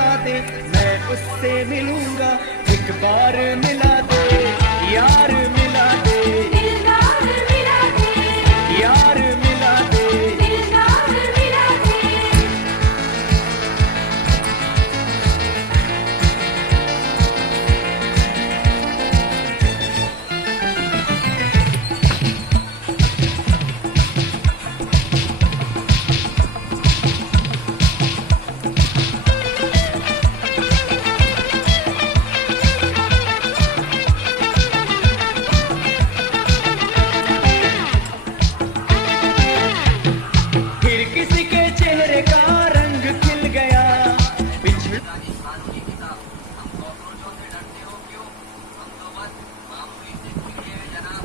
बता दे, मैं उससे मिलूंगा, एक बार मिला दे यार, मिला दे दिलदार मिला दे, यार, मिला दे। दिलदार मिला दे। फिर किसी के चेहरे का रंग खिल गया, पिछड़ राजस्थान की किताब। हम कॉकरोचों से डरते हो क्यों? हम तो बस मामूली जिंदगी है जनाब।